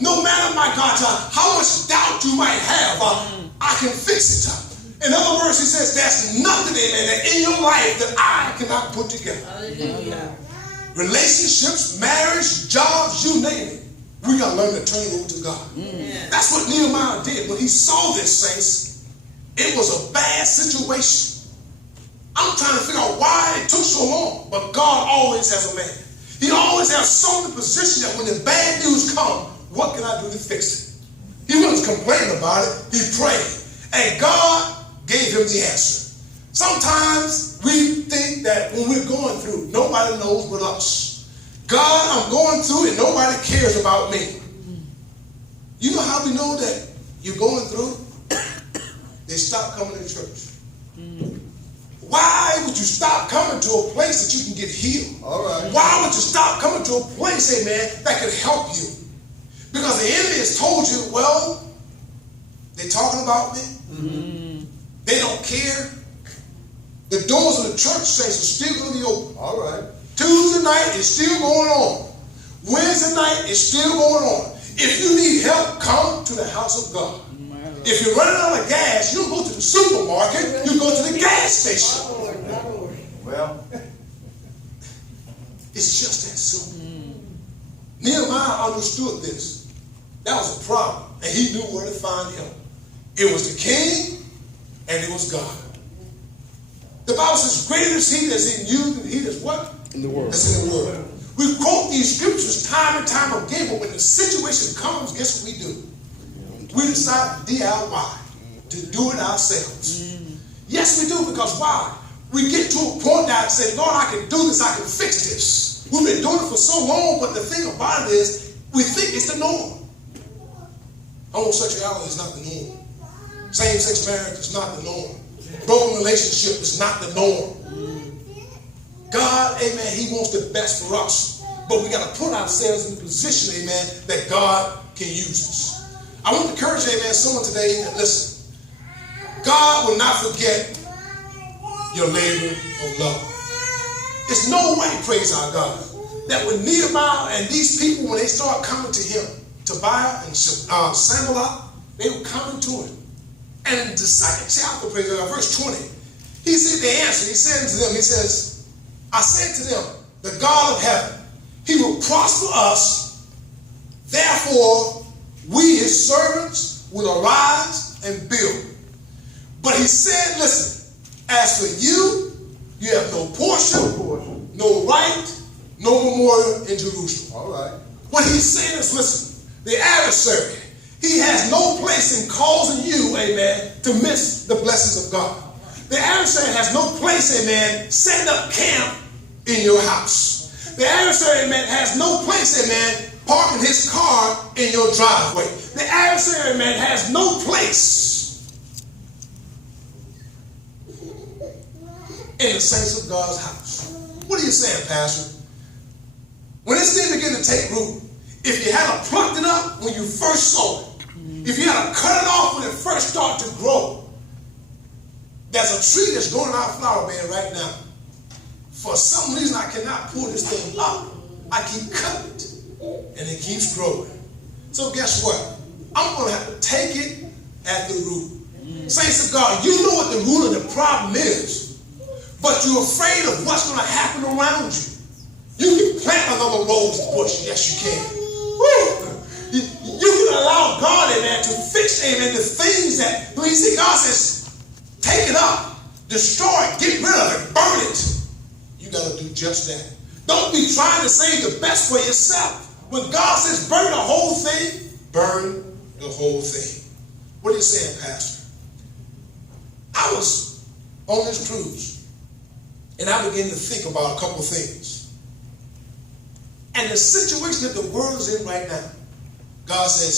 No matter, my God, how much doubt you might have, I can fix it. In other words, he says, there's nothing, amen, that in your life that I cannot put together. Hallelujah. Relationships, marriage, jobs, you name it. We got to learn to turn it over to God. That's what Nehemiah did. When he saw this, saints, it was a bad situation. I'm trying to figure out why it took so long. But God always has a man. He always has someone in position that when the bad news comes, what can I do to fix it? He wasn't complaining about it. He prayed. And God gave him the answer. Sometimes we think that when we're going through, nobody knows but us. God, I'm going through and nobody cares about me. You know how we know that you're going through? They stop coming to church. Why would you stop coming to a place that you can get healed? All right. Why would you stop coming to a place, amen, that could help you? Because the enemy has told you, well, they're talking about me. They don't care. The doors of the church saints are still going to be open. All right. Tuesday night is still going on. Wednesday night is still going on. If you need help, come to the house of God. If you're running out of gas, you don't go to the supermarket, you go to the gas station. Well, it's just that simple. Nehemiah understood this. That was a problem, and he knew where to find help. It was the king, and it was God. The Bible says, greater is he that's in you than he that's what? In the world. That's in the world. We quote these scriptures time and time again, but when the situation comes, guess what we do? We decide to DIY, to do it ourselves. Yes, we do, because why? We get to a point that I say, Lord, I can do this, I can fix this. We've been doing it for so long, but the thing about it is, we think it's the norm. Homosexuality is not the norm. Same-sex marriage is not the norm. Broken relationship is not the norm. God, amen, he wants the best for us. But we got to put ourselves in the position, amen, that God can use us. I want to encourage, amen, someone today that listen, God will not forget your labor of love. There's no way, praise our God, that when Nehemiah and these people, when they start coming to him, Tobiah and Sanballat, they were coming to him. And in the second chapter, praise God, verse 20, he said the answer. He said to them, he says, I said to them, the God of heaven, he will prosper us. Therefore, we, his servants, will arise and build. But he said, listen, as for you, you have no portion, no right, no memorial in Jerusalem. All right. What he's saying is, listen, the adversary, he has no place in causing you, amen, to miss the blessings of God. The adversary has no place, amen, setting up camp in your house. The adversary, amen, has no place, amen, parking his car in your driveway. The adversary, amen, has no place in the saints of God's house. What are you saying, Pastor? When this thing began to take root, if you had plucked it up when you first saw it, if you had cut it off when it first started to grow, there's a tree that's growing in our flower bed right now. For some reason, I cannot pull this thing up. I keep cutting it, and it keeps growing. So guess what? I'm going to have to take it at the root. Saints of God, you know what the root of the problem is, but you're afraid of what's going to happen around you. You can plant another rose bush. Yes, you can. Woo! You can allow God, amen, to fix, amen, the things that, when you see God says, take it up, destroy it, get rid of it, burn it. You got to do just that. Don't be trying to save the best for yourself. When God says burn the whole thing, burn the whole thing. What are you saying, Pastor? I was on this cruise, and I began to think about a couple of things. And the situation that the world is in right now, God says,